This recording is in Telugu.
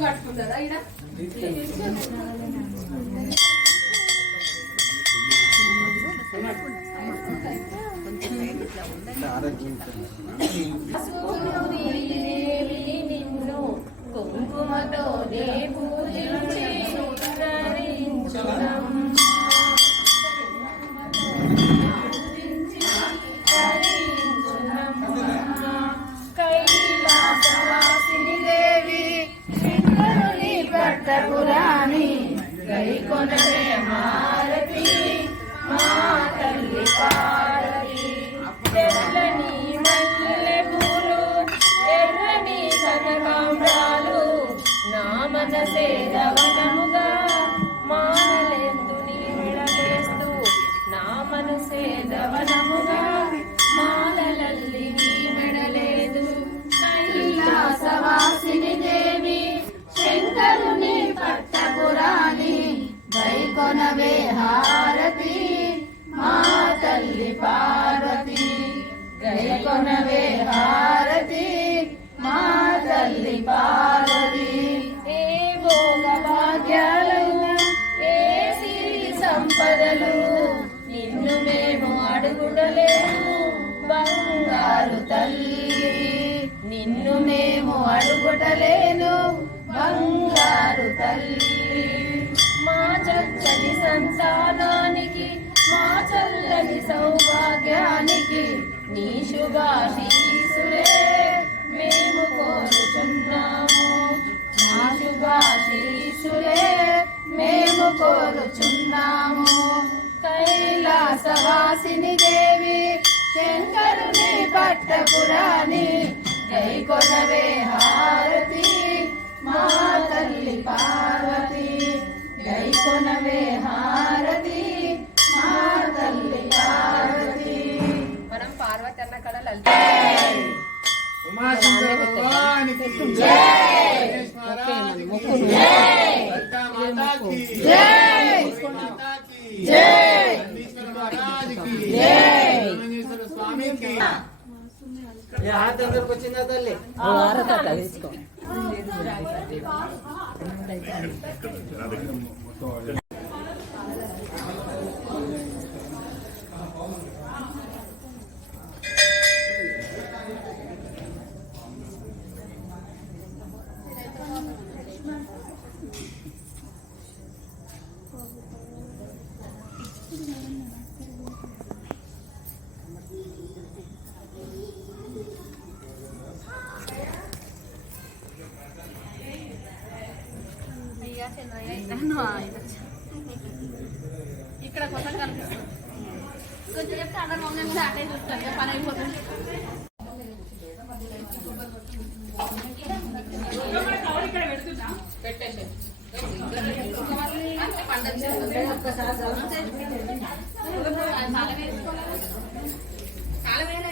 పట్టుకుంటారా ఇక్కడ నిన్ను కుంకుమతో పూజించి కైలాసవాసిని దేవి శంకరుని పట్టపురాణి గైకొనవే హారతి మా తల్లి పార్వతి తెల్లని మల్లె పూలు ఎర్రని కనకాంబరాలు నా మనసే దవనముగా మానలేందు నీ మెడలేస్తూ నా మనసే దవనముగా మాలలల్లి నీ మెడలేదు కైలాసవాసిని దేవి శంకరుని పట్టపురాణి గైకొనవే హారతి మా తల్లి పార్వతి గైకొనవే హారతి మా తల్లి పార్వతి ఏ భోగ భాగ్యాలు ఏ సిరి సంపదలు నిన్ను మేము అడుగుడలేము బంగారు తల్లి నిన్ను మేము అడుగుటలేను బంగారు తల్లి మా చచ్చని సంతానానికి మా చల్లని సౌభాగ్యానికి నీ శుభాశీసులే మేము కోరుచున్నాము మా శుభాశీసులే మేము కోరుచున్నాము కైలాసవాసిని దేవి శంకరుని పట్టపురాణి గైకొనవే హారతి మా తల్లి పార్వతి గైకొనవే హారతి మా తల్లి పార్వతి మనం పార్వతి అన్న కడ లలిత ఉమాశంకర భగవానికి జై లలితా మాతాకి జై మాతాకి జై నందీశ్వర మహారాజుకి జై నందీశ్వర స్వామికి ये हाथ अंदर వచ్చిందా తల్లి ఆరత తీసుకో ఇక్కడ కొత్తగా కనిపిస్తుంది కొంచెం చెప్తే అందరు మమ్మల్ని కూడా అటే చూస్తారు పని అయిపోతుంది ఇక్కడ పెడుతున్నా పెట్టేసి కాలవేలే